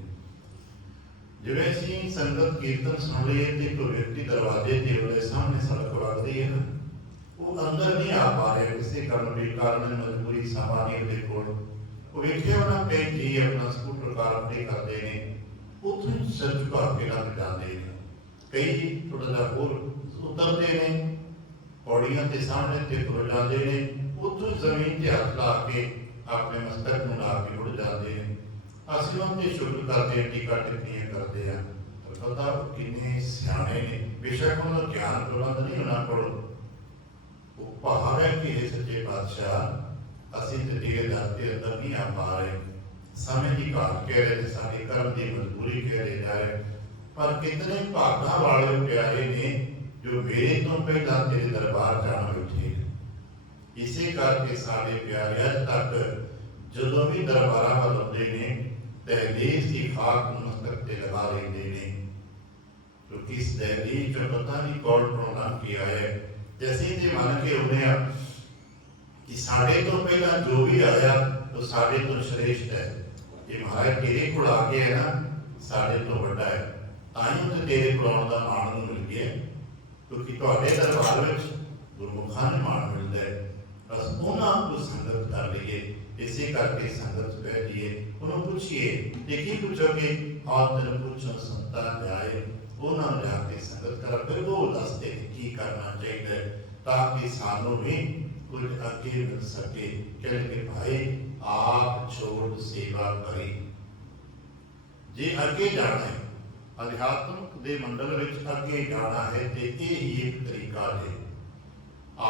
जिवें असीं संगत कीर्तन सुन रही है तो कोई व्यक्ति दरवाजे ते वाले सामने सड़क वगदी है ना, वो अंदर नहीं आ पा रहे किसी कारण भी कारण मजबूरी सामान्य के कोल वो वेख्या होना कई जी अपना स्कूटर कार अपने करते हैं उतों सिर झुका के लग जाते हैं, कई थोड़ा जा होर उतरते हैं पौड़ियां के सामने ते खुल जाते हैं, उतों जमीन से हाथ ला के अपने मस्तक में ला के उड़ जाते हैं। असं उनके शुक्र करते हैं टीका टिप्पणियां करते हैं, तो पता किन्ने सियाणे ने बेशक उन्होंने ज्ञान प्रबंध नहीं होना पड़ो पहाड़ है कि हे सच्चे पातशाह असी तो तेरे दर के अंदर नहीं आ पा रहे, समय की घाट कह रहे सारी कर्म की मजबूरी कह रहे जाए, पर कितने भागा वाले प्यारे ने जो मेरे तो पहला तेरे दरबार जाना बैठे। इसे करके सारे प्यारे अज तक जो भी दरबार वाल आते हैं दहलीज की खाक मस्तक से लगा लेते हैं, क्योंकि इस दहलीज जो पता नहीं कौन प्रोग्राम किया है जैसे ही मन के उन्हें कि साढ़े तो पहला जो भी आया तो साढ़े तो श्रेष्ठ है, ये महाराज तेरे को आ गया है ना साढ़े तो बड़ा है, ताइयों तो तेरे को आने का मान मिल गया क्योंकि तुहाडे दरबार में गुरमुखां ने मान मिलता है। बस उन्होंने को संगत कर लीए, इसे करके संगत बैठिए उन्होंने पूछिए देखिए पूछोगे आप तेन पूछो संता जाए उन्होंने जाके संगत कर फिर वो दसते की करना चाहिए ताकि सानू भी कुछ अगे मिल सके। कहते भाई आप छोड़ सेवा करी जे अगे जाना है अध्यात्म के मंडल में अगे जाना है तो यही एक तरीका है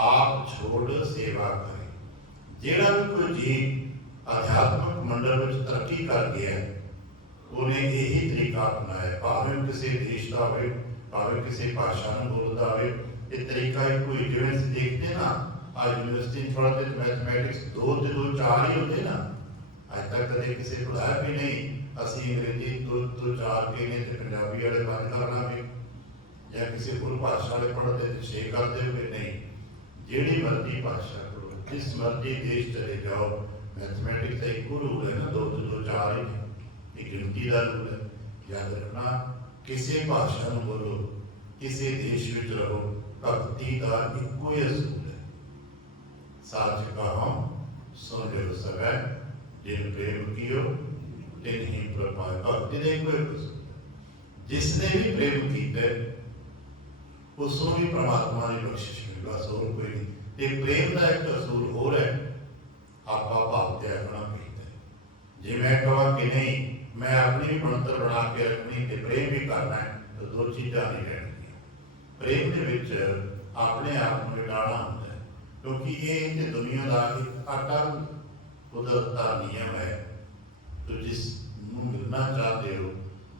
आप छोड़ सेवा करें। जेड़ा भी कोई जी अध्यात्मक मंडल में तरक्की कर गया है उन्हें यही तरीका अपनाया, भावें किसी देश का हो भावें किसी भाषा में बोलता हो, ये तरीका एक कोई जिवें से देखते ना आज यूनिवर्सिटी थोड़ा देर मैथमेटिक्स 2 से 2 4 ही होते ना, आज तक कदे किसी पढ़ाया भी नहीं असी अंग्रेजी 2 2 4 के ने ते पंजाबी वाले बंद करना भी या किसी होर भाषा वाले पढ़ते 6 करते हुए नहीं, जेड़ी मर्जी भाषा करो जिस मर्जी देश चले जाओ मैथमेटिक्स का एक रूल है ना 2 से 2 4 ही गिनती का रूल है। याद रखना किसी भाषा में बोलो किसी देश में रहो भक्ति का एको ही असूल है। साच कहो सुन लो सब जिन प्रेम कियो तिन ही प्रपाय, भक्ति का एको ही असूल है। जिसने भी प्रेम किया उसको भी परमात्मा ने बख्शिश मिलेगा, और कोई नहीं। प्रेम का एक असूल हो रहा है आपा भाव त्यागना पड़ता है। जे मैं कहा कि नहीं मैं अपनी भी बनतर बना के रखनी ते प्रेम भी करना है, तो दो चीज़ां नहीं रहणगीਆਂ। प्रेम दे विच अपने आप को मिटाना होंदा है, क्योंकि ये ते दुनिया का एक अटल कुदरत का नियम है। तो जिस मिलना चाहते हो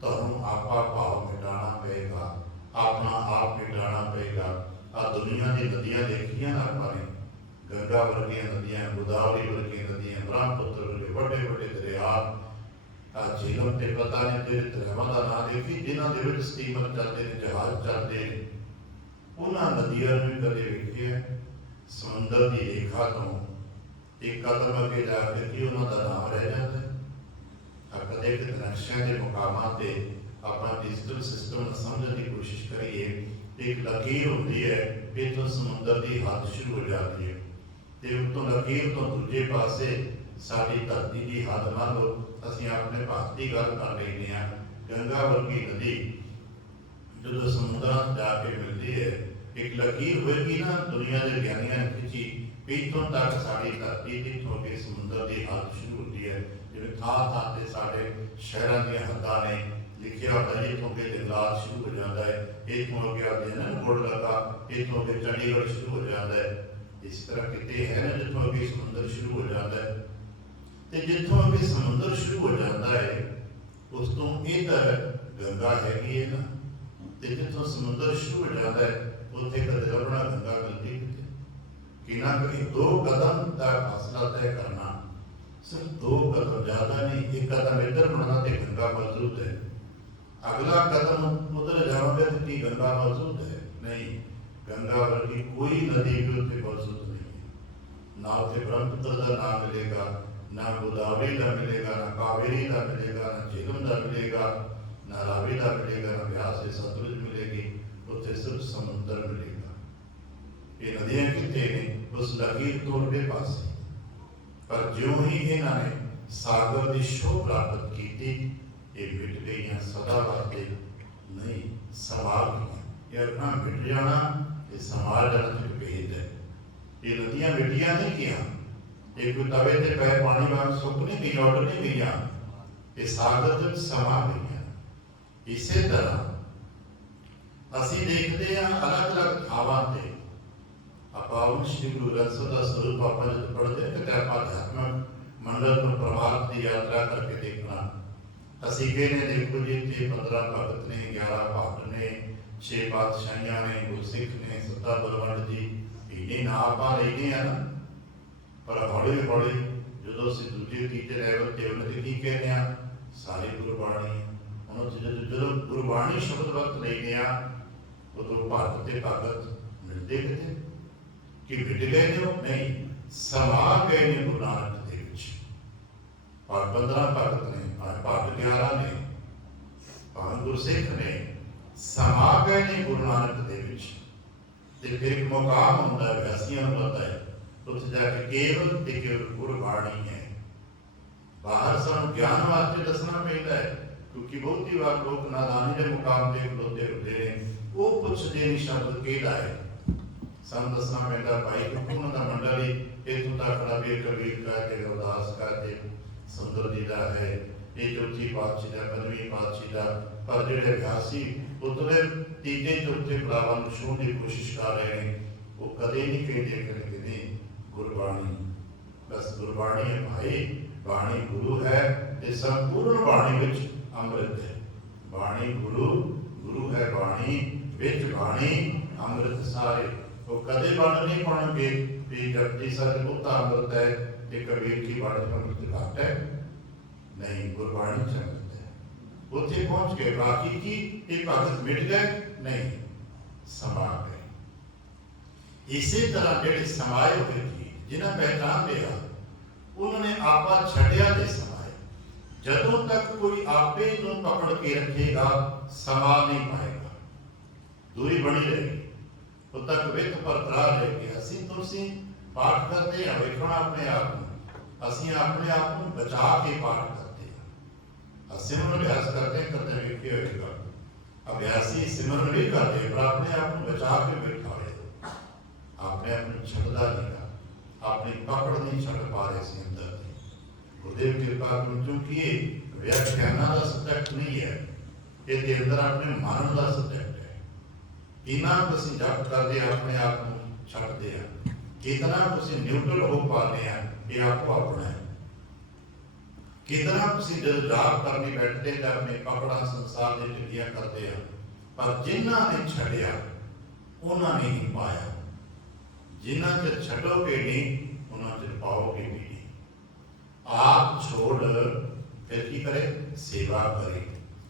तो हम आपा भाव मिटाना पेगा, अपना आप मिटाना पेगा। आ दुनिया की नदियाँ देखिया ना अपने, गंगा वर्गिया नदियाँ, गोदावरी वर्गिया नदियाँ, ब्रह्मपुत्र वर्गे बड़े बड़े दरिया, झीलम ते पता नहीं तेरे दरियावां का नाम देखी जिन्हों के स्टीमर चलते हैं, जहाज चलते हैं। उन्होंने नदियों में कदे वेखे समुद्र की रेखा तो एक कदम अगे जाके कि उन्होंने नाम रह जाता है। कदे कि नक्शे के मुकामां ते अपना डिजिटल सिस्टम समझने की कोशिश करिए, एक लकीर होती है, इतों समुद्र की हद शुरू हो जाती है, तो उतों लकीर तो दूजे पासे साड़ी धरती की हद मान लो असीं अपने भारत की गल कर लेने हैं। गंगा वर्गी नदी जो समुद्र जाके मिलती है, एक लकीर होगी ना दुनिया के विज्ञानियों ने खिंची, इतों तक साड़ी धरती इतों के समुद्र की हद शुरू होती है। जिवें थां थां ते साडे शहरां दीयां हद्दां ने लिखिया होता है, इतों के जंगलात शुरू हो जाता है, इतों अगे आते हैं गुड़ लगा, इतों अगे चंडीगढ़ शुरू हो जाता है। इस तरह कितने है ना जितों अगे समुद्र शुरू हो जाता है, तो जितों अगे समुद्र शुरू हो जाता है उस तो इधर गंगा हैगी है ना, तो जितों समुद्र शुरू हो जाता है उत्थे कदे अपना गंगा मिलती कि ना कहीं दो कदम का फासला तय करना, सिर्फ दो कदम ज़्यादा नहीं, एक कदम इधर बढ़ना तो गंगा मौजूद है, अगला कदम उधर जाओगे तो की गंगा मौजूद है नहीं। गंगा वर्गी कोई नदी भी उत्थे मौजूद नहीं है, ना उत्थे ब्रह्मपुत्र का नाम मिलेगा, ना गोदावरी का मिलेगा, ना कावेरी का मिलेगा, ना झेलम का मिलेगा, ना रावी का मिलेगा, ना ब्यास से सतलुज मिलेगी, उत्थे सिर्फ समुद्र मिलेगा। ये नदियाँ कितने ने उस लकीर तोड़े पासे, पर ज्यों ही इन्होंने सागर की शोभ प्राप्त की थी, ये मिट गई सदा वास्ते नहीं, समा गई। ये अपना मिट जाना, ये समा जाना तो भेद है। ये नदियाँ मिटिया नहीं किया, एक तवे ते पै पानी वांग सुक नहीं गई, उड़ नहीं गई, ये सागर में समा गई। इसे तरह असी देखते हैं अलग अलग थावां ते आपां श्री गुरु ग्रंथ साहिब का स्वरूप आप जब पढ़ते हैं तो आप आध्यात्मिक मंडल पर प्रभात की यात्रा करके देखना। असी कहने देखो जी इतने 15 भगत ने, 11 भाट ने, 6 पातशाहियां ने, गुरसिख ने, सत्ता बलवंड जी, इन्हें ना आप लेने हैं ना, पर हौली हौली जो असीं दूजे तीजे लैवल ते उन्हें की कहने हैं सारी गुरबाणी उन्होंने जो गुरबाणी शब्द वक्त लेने उदों भगत ते भगत मिलते कितने कि मिट गए जो नहीं, समा गए ने गुरु नानक दे विच। 15 भगत ने, भगत 11 ने, गुरसिख ने, समा गए ने गुरु नानक दे विच। ते फिर एक मुकाम होंदा है, वैसियां नूं पता है उत्थे जाके केवल ते केवल गुरबाणी है। बाहर सानूं ज्ञान वास्ते दसना पैंदा है, क्योंकि बहुत ही बार लोग नादानी के मुकाम ते खलोते होते हैं, वो पुछदे नहीं शब्द किहड़ा है, सानूं दसना पैंदा भाई क्योंकि उन्हां दा मंडल ही इत्थों तक खड़ा भी कबीर का ते रविदास का ते सुंदर जी का है, ये चौथी पातशाही का, 5वीं पातशाही का, पर जिहड़े अभ्यासी उतरे तीजे चौथे पड़ावां नूं छूहण की कोशिश कर रहे हैं, वो कदे नहीं कहते कि नहीं गुरबाणी, बस गुरबाणी है भाई, बाणी गुरु है, ये संपूर्ण बाणी विच अमृत है। बाणी गुरु, गुरु है बाणी, विच बाणी अमृत सारे। वो कदे बंद नहीं पाएंगे कि जपजी साहिब बहुता अमृत है, कि कबीर की बाणी अमृत घट है, नहीं, गुरबाणी च अमृत है। उत्थे पहुंच गए, बाकी की ये भगत मिट गए नहीं, समा गए। इसी तरह जेडे समाये हुए थे जिन्हें पहचान लिया उन्होंने आपा छड़िया दे समाए। जदों तक कोई आपे नूं पकड़ के रखेगा समा नहीं पाएगा, दूरी बनी रहेगी, उद तक विथ बरकरार रहेगी। असीं तुसीं पाठ करते हैं, वेखना अपने आप को, असीं अपने आप को बचा के पाठ करते हैं। सिमरन अभ्यास करते वेखे होएगा, अभ्यासी सिमरन नहीं करते पर अपने आप को बचा के बैठा होए, अपने आप को छड्डदा नहीं, अपनी पकड़ नहीं छड़ पा रहे सी अंदर। गुरुदेव कृपा करो, क्योंकि ये व्याख्याना का सब्जैक्ट नहीं है, ये दे अंदर अपने मानन का सब्जैक्ट है। कितना तुसीं जप करते अपने आप को छड्डदे आ, कितना तुसीं न्यूट्रल हो पाते हैं, ये आपको अपना है। कितना तुसीं जब जाप करने बैठते तो अपने पकड़ा संसार की टिड्डियां करते हैं, पर जिन्हां ने छड्डिया उन्हां ने ही पाया। जिन्हां च छड्डोगे नहीं उन्हां च पाओगे भी नहीं। आप छोड़ फिर की करे, सेवा करे,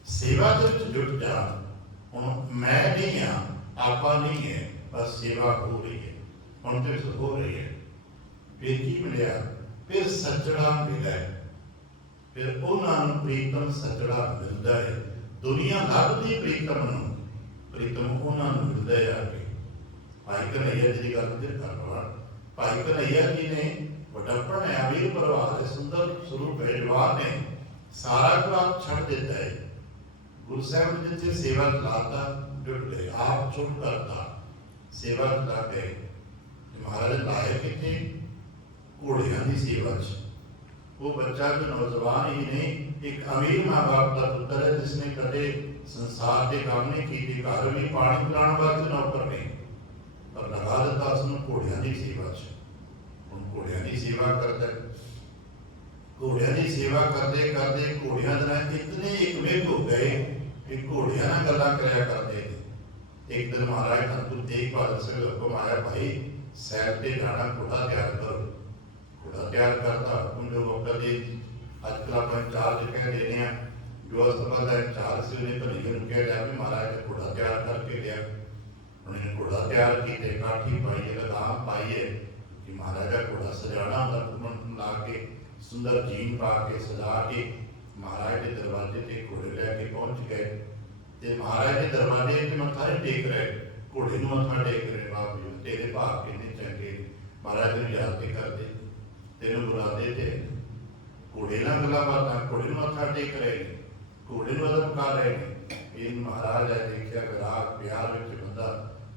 सेवा के जुट जा। हुण मैं नहीं हाँ, आपा नहीं है, बस सेवा हो रही है, हुण तो हो रही है। फिर की मिलिया, फिर सजड़ा मिला, फिर उन्होंने प्रीतम सजड़ा मिलता है। दुनिया लभदी प्रीतम नूं, प्रीतम उन्होंने मिलता है आके। भाई कन्हैया जी की गल फिर कर लवां। भाई कन्हैया जी ने वडप्पन है, अमीर परिवार है, सुंदर स्वरूप है, जवान ने सारा कुछ छड़ देता है। गुरु साहब ने जितने सेवा चलाता जुट गए, आप छुट करता सेवा चला गए। महाराज लाए कितने घोड़िया की सेवा च। वो बच्चा जो नौजवान ही नहीं, एक अमीर माँ बाप का पुत्र है, जिसने कदे संसार के काम नहीं किए, घर भी पानी पिलाने वास्ते नौकर नहीं, पर लगा दिता उसने घोड़िया की सेवा च। हुण घोड़िया की सेवा करता है, घोड़िया की सेवा करते करते घोड़िया के इतने एकमेक हो गए कि घोड़िया ना गल्लां करया करते थे। एक दिन महाराज धन गुरु तेग बहादुर सिंह हुक्म आया, भाई सैर पे जाना, घोड़ा तैयार करो। घोड़ा तैयार करता हुक्म जो वक्त दे अजकल आप इंचार्ज कह देने हैं, जो अस्पताल का इंचार्ज से उन्हें कन्हैया नूं कह दिया भी महाराज ने घोड़ा तैयार करके लिया। उन्होंने घोड़ा तैयार किए, काठी पाई है, लगाम पाई है कि महाराज का घोड़ा सजाना होता, घुमन ला के सुंदर जीन पा के सजा के महाराज के दरवाजे से घोड़े लैके पहुंच गए। ते महाराज के दरवाजे से मत्था नहीं टेक रहे, घोड़े नूं मत्था टेक रहे। बाप जी तेरे भाग कितने चंगे, महाराज ने याद नहीं करते, तेनों बुलाते थे। घोड़े ना गल्लां बातां, घोड़े नूं मत्था टेक रहे, घोड़े नूं अदब कर रहे। इन महाराज है देखिया विराग प्यार विच बंदा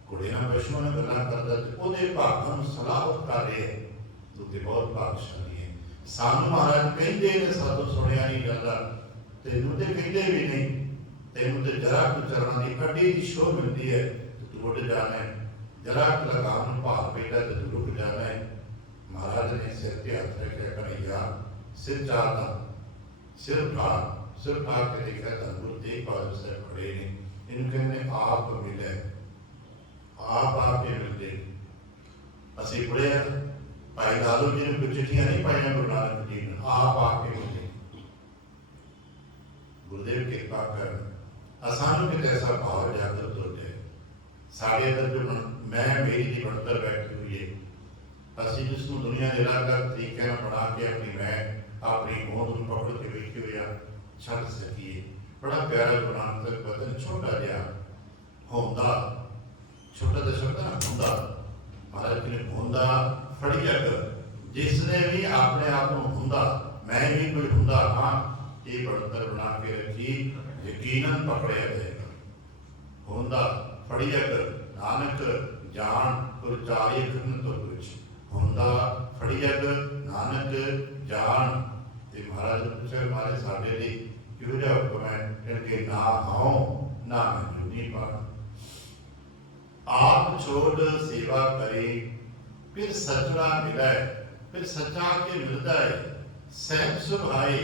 घोड़े नाल पशुओं नाल गल्लां करदा ते ओहदे भागां नूं सलाहत कर रहे है। तूं ते बहुत भागशाली है। सानू महाराज कहते ने सातों सुनिया नहीं जाता, तेनू तो कहते भी नहीं, तेनू तो जरा कुछ चरणों की अड्डी की शोर मिलती है तो तू उड़ जाना है, जरा लगाम भार पेटा तो तू रुक जाना है। महाराज ने सिर के हाथ रखा, कन्हैया सिर चाहता, सिर उठा के देखा धन गुरु तेग बहादुर साहब खड़े ने। इनके ने आप मिले, आप ही मिलते। असी पढ़िया भाई लालू जी ने कुछ चिट्ठियां नहीं पाई गुरु नानक जी ने, आप आके मिले। गुरुदेव कृपा कर असानू किते ऐसा भाव जागृत हो जाए साढ़े अंदर जो मैं मेरी की बढ़तर बैठी हुई है, असी जिसको दुनिया के अलग अलग तरीके बना के अपनी मैं अपनी होंद में पकड़ के बैठे हुए छड़ सकीए। बड़ा प्यारा गुरु नानक बदन छोटा जहा होंदा, छोटा तो शब्द ना होंदा, महाराज ने होंदा फड़ी अगर जिसने भी अपने आप को हुंदा, मैं भी कोई हुंदा हाँ, ये बढ़तर बना के रखी, यकीनन पकड़े जाएगा। होंदा फड़ी अगर नानक जान पुरचारी करन तो कुछ, होंदा फड़ी अगर नानक जान। ते महाराज ने पूछा हमारे साडे लिए क्यों जा हुक्म है, इनके ना आओ ना मैं नहीं पाना। आप छोड़ सेवा करे, फिर सचड़ा मिला है, फिर सचा के मिलता है। सहज सुभाए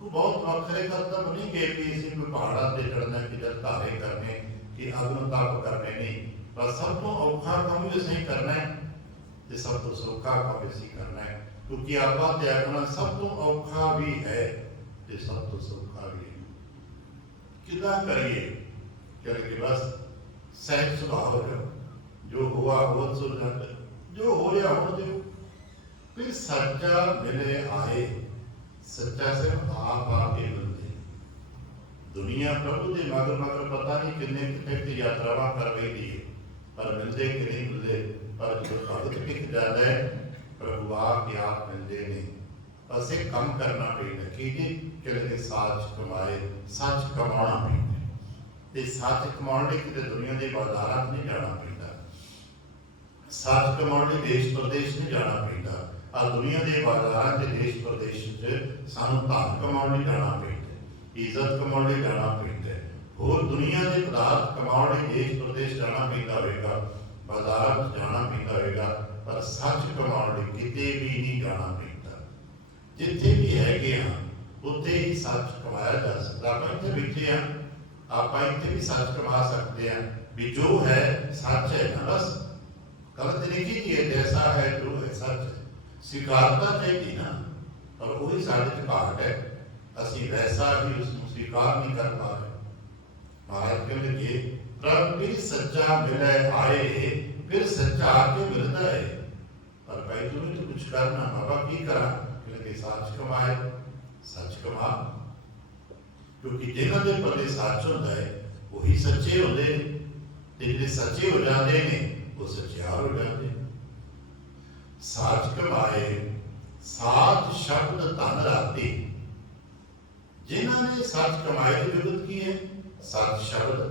को बहुत वखरे करतब नहीं गए कि इसी कोई पहाड़ा से चढ़ना कि जब धारे करने कि अग्न तप करने नहीं, पर सब तो औखा काम भी सही करना है, तो सब तो सौखा काम भी करना है, क्योंकि आपा त्यागना सब तो औखा भी है, तो सब तो सौखा भी है। कितना करिए करके बस सहज स्वभाव है, जो हुआ बहुत सुलझ, जो हो रहा हो जो। फिर सच्चा मिले आए, सच्चा सिर्फ आप आके मिलते। दुनिया प्रभु के मगर मगर पता नहीं किन्ने कितने यात्रावां कर रही थी, पर मिलते कि नहीं मिलते। पर जो भगत टिक जाता है प्रभु आके आप मिलते नहीं। बस एक कम करना पड़ेगा कि सच कमाए, सच कमाना पड़ेगा। ते सच कमाने लिए कितने दुनिया के बाजारात नहीं जाना पड़ता, सच कमाने लिए देश प्रदेश नहीं जाना पड़ता। आ दुनिया के बाजारां च देश प्रदेश च सानूं धन कमाउण लई जाना पैंदा, इज्जत कमाउण लई जाना पैंदा, होर दुनिया के पदार्थ कमाउण लई देश प्रदेश जाना पैंदा होवेगा, बाजारां च जाना पैंदा होवेगा, पर सच कमाउण लई किते भी नहीं जाना पैंदा। जिथे भी हैगे हाँ उत्थे ही सच कमाया जा सकदा। आपां इत्थे बैठे हाँ, आपां इत्थे भी सच कमा सकते हैं भी जो है सच है ना, बस गलत नहीं की है, जैसा है जो है सच है, स्वीकारता चाहिए ना, पर वही साढ़े च घाट है, असी वैसा ही उसको स्वीकार नहीं कर पा रहे। महाराज कहते कि प्रभ फिर सच्चा मिले आए, फिर सच्चा आके मिलता है, पर भाई तुम्हें तो कुछ करना, बाबा की करा, क्योंकि सच कमाए, सच कमा, क्योंकि जिन्होंने पहले सच होता है वही सच्चे होते हैं, जिन्हें सच्चे हो जाते हैं वो सच्चार हो जाते हैं। सच कमाए सात शब्द धन राती, जिन्होंने सच कमाए की जरूरत की है, सत शब्द,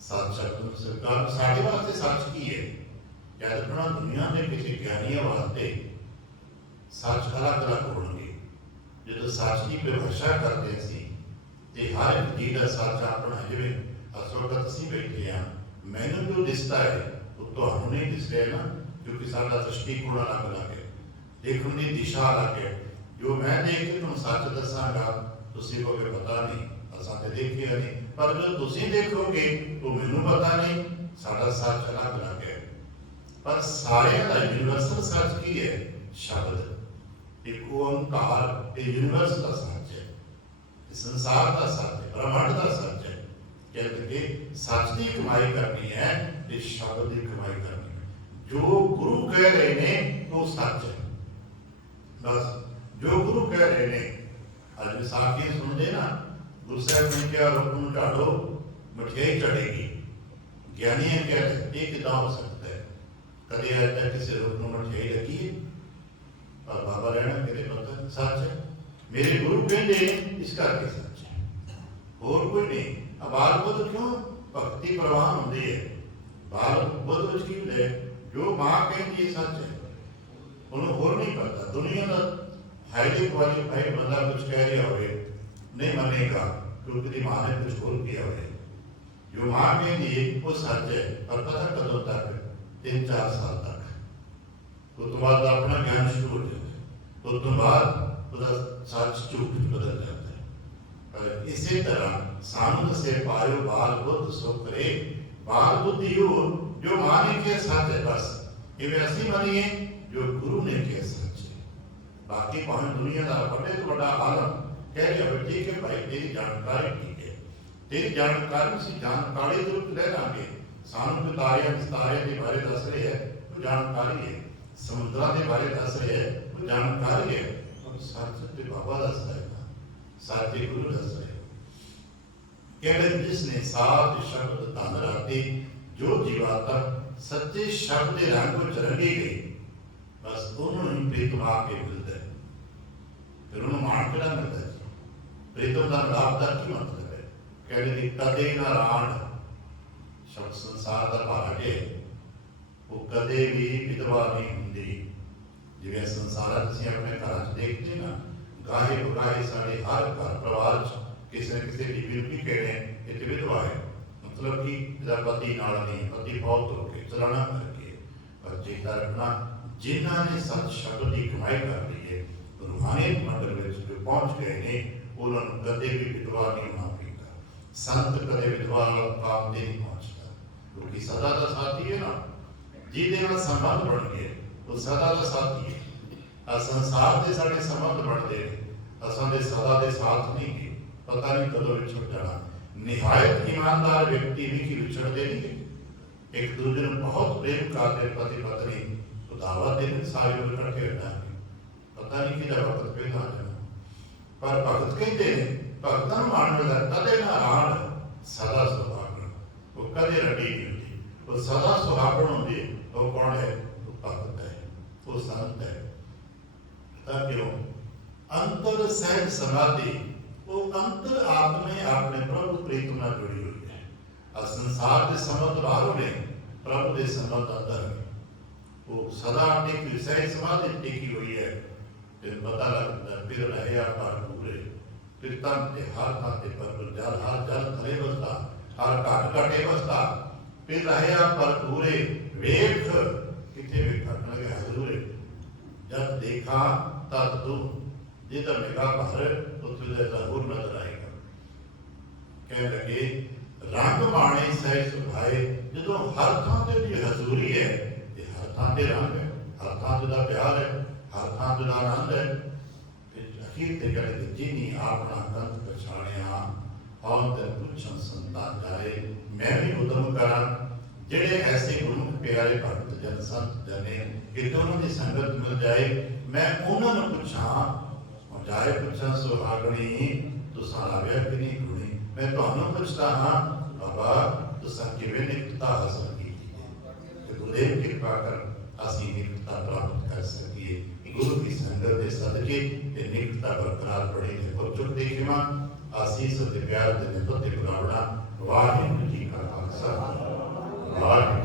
सत शब्द सरकार साढ़े वास्ते सच की है, याद रखना दुनिया में किसी ज्ञानियों वास्ते सच अलग अलग होंगे। जो सच की परिभाषा करते सी ते हर एक चीज का सच अपना, जिवें इस वक्त असीं बैठे हाँ, मैनूं जो दिसता है वो तुहानूं नहीं दिस रहा ना, क्योंकि साडा दृष्टिकोण अलग अलग है, देखने की दिशा अलग है। जो मैं देख के तुहानूं सच दसांगा तुसीं कहोगे पता नहीं, असां ते देखिया नहीं, पर जो तुसीं देखोगे तो मैनूं पता नहीं, साडा सच अलग अलग है। पर सारे का यूनिवर्सल सच की है, शब्द, एक ओंकार, ये यूनिवर्स का सच है, संसार का सच है, ब्रह्मांड का सच है। कहते कि सच की कमाई करनी है, इस शब्द की कमाई करनी है। जो गुरु कह रहे ने वो सच है, बस जो गुरु कह रहे ने। आज विसाखी सुनते ना, गुरु साहब ने क्या रुख नूं झाड़ो मठियाई चढ़ेगी, ज्ञानी कहते ये कितना हो सकता है, कदे आज तक किसी रुख नूं मठियाई लगी है? पर बाबा रहना मेरे पता सच है, मेरे गुरु कहते इस करके सच है, और कोई नहीं। अब बाल बुद्ध क्यों भक्ति प्रवान होती है, बाल बुद्ध की है, जो माँ कहती है सच है, उन्हें होर नहीं पता। दुनिया का हाईली क्वालिफाइड बंदा कुछ कह रहा हो नहीं मनेगा, क्योंकि माँ ने कुछ होर किया हो। जो माँ कहती है वो सच है, पर पता कदों तक, 3-4 साल तक, तो बाद अपना ज्ञान शुरू हो जाता है, तो बाद सच झूठ बदल जाता है। पर इसी तरह सानू से पायो बाल बुद्ध सो करे, बाल बुद्धि हो जो माँ ने किया सच है, बस ये वैसी मानिए जो गुरु ने किया सच है। बाकी भावें दुनिया का बड़े तो बड़ा आलम कह रहे ठीक है भाई, तेरी जानकारी ठीक है, तेरी जानकारी से जानकारी तो ले लांगे, सानू जो तारे के बारे दस रहे है वो जानकारी है, समुद्र के बारे दस रहे है वो जानकारी है, सच ते बाबा दस रहे हैं, सच ते गुरु दस रहे। कहते जिसने सात शब्द धन राते, जो जीवात्मा सच्चे शब्द के रंग में रंगी गई, बस उन्होंने प्रीतम आके मिलता है, फिर उन्होंने मान केड़ा मिलता है। प्रीतम का लाभ का की मतलब है, कहते कदे ना राण शब्द संसार का भाग है, वो कदे भी विधवा नहीं होंगी। जिवें संसार असीं अपने घर देखते ना, गाहे बगाहे साढ़े हर घर परिवार किसी न किसी बीवी भी कहने ये विधवा है, मतलब कि पति नाल नहीं, पति बहुत हो के चलाना करके। पर चेता रखना जिन्होंने सच शब्द की कमाई कर ली है, रूहानियत मंडल में जो पहुंच गए ने, उन्होंने कदे भी विधवा नहीं होना पड़ता। संत कदे विधवा काम नहीं पहुंचता, क्योंकि सदा का साथी है ना, जिहदे नाल संबंध बन गए वो सदा का साथी है। संसार के साढ़े संबंध बनते हैं, असां दे सदा के साथ नहीं है, पता नहीं कदों विछड़ जाना। निहायत ईमानदार व्यक्ति भी कि विछड़ते नहीं, एक दूसरे को बहुत प्रेम करते पति पत्नी, तो दावत दिन सारे लोग इकट्ठे रहना, पता नहीं कि वक्त पे आ जाना। पर भगत कहते हैं भगतां मान वाला कदे ना राण सदा सुहागण, वो कदे रटी नहीं होती, वो सदा सुहागण होंगे। वो कौन है? वो भगत है, वो संत है। क्यों? अंतर सहज समाधि, वो अंतर आप में अपने प्रभु प्रीतम में जुड़ी हुई है। और संसार के संबंध बाहरों ने, प्रभु के संबंध अंदर है। वो सदा टिकी सही समाधि टिकी हुई है। फिर पता लगता है फिर रहे पर पूरे फिर तन ते हर थां ते पर जल हर जल थले बसता हर घट घटे बसता फिर रहे पर पूरे वेख किथे वेखण लगे हजूरे जब देखा तब तू जिधर निगाह भर तो तुझे जरूर नजर आएगा। कह लगे रंग बाणे सह सुभाए जो हर थां ते दी हजूरी है ते हर थां ते रंग है हर थां ते दा प्यार है हर थां ते दा आनंद है। फिर अखीर ते कहते जिनी अपना कंत पछाणिया और ते पुछन संता जाए मैं भी उदम करा जेड़े ऐसे गुरमुख प्यारे भगत जन संत जने कि दोनों की संगत मिल जाए मैं उन्होंने पूछा जाए पूछा सुहागणी तू सारा व्यर्थ नहीं गुणी मैं तुहानू पूछता हाँ बाबा तुसा किवें निकटता हासिल की गुरुदेव कृपा कर असी निकटता प्राप्त कर सकिए गुरु की संगत के सदके ते निकटता बरकरार बने को चुप देखिमा आशीष ते प्यार दे तो ते गुलावड़ा वाहिगुरू जी का खालसा वाहिगुरू